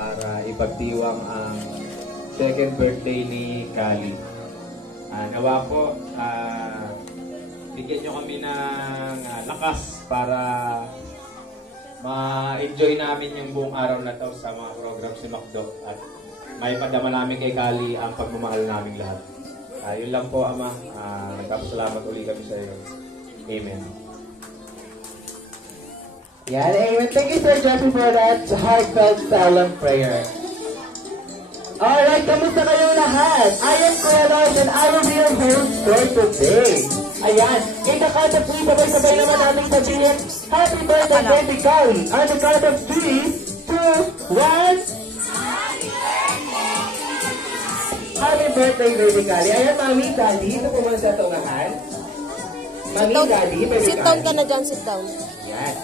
para ipagdiwang ang second birthday ni Kali. Nawa po, bigyan nyo kami ng lakas para ma-enjoy namin yung buong araw na to sa mga programs ni Macdo at may padama namin kay Kali ang pagmamahal namin lahat. Yun lang po, Ama. Nagpapasalamat uli kami sa iyo. Amen. Yan, amen. Thank you, Sir Jeffrey, for that heartfelt solemn prayer. Alright, kamusta kayong lahat? I am Kuya Lord and I will be your host for today. Ayan, in the count of 3, sabay-sabay naman natin sabihin, Happy birthday, baby Kali! On the count of 3, 2, 1... Happy birthday, baby Kali! Ayan, Mami, Daddy, ito po muna sa tungahan. Mami, Daddy, baby Kali. Sit down ka na dyan, sit down. Ayan.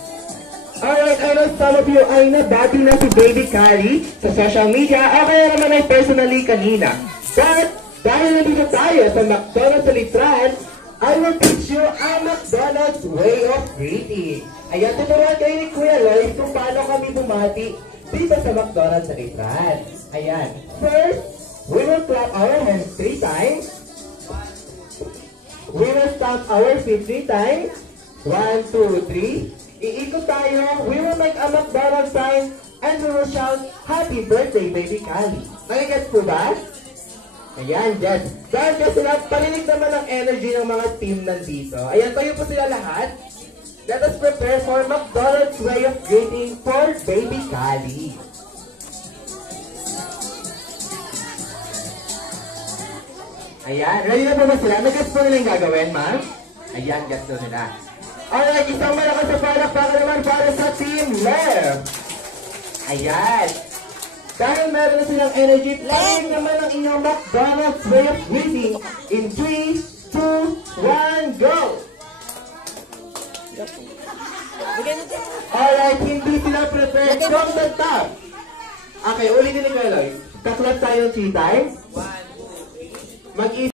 Alright, I know some of you ay nabati na si Baby Kali sa social media o kaya naman ay personally kanina. But, dahil nandito tayo sa McDonald's Litran, I will teach you a McDonald's way of greeting. Ayan, tuturuan kayo ni Kuya Lois kung paano kami bumati dito sa McDonald's Litran. Ayan, first, we will clap our hands 3 times. We will stamp our feet 3 times. 1, 2, 3. Iikot tayo, we will make a McDonald's sign, and we will shout, Happy birthday, Baby Kali. Nagigets po ba? Ayan, yes. Dahil kasi sila, paninig naman ang energy ng mga team nandito. Ayan, tayo po sila lahat. Let us prepare for McDonald's way of greeting for Baby Kali. Ayan, ready na po ba sila? Nag-gets po nila yung gagawin, ma'am? Ayan, gets po nila. Alright, isang malakas sa palakpakan naman para sa Team Left. Ayan. Dahil meron na silang energy, playing naman ang inyong McDonald's way of greeting in 3, 2, 1, go! Alright, hindi sila prepared from the top. Okay, ulitin ni Kuya Loy. Kaklat tayo ng 3 times. 1, 2, 3.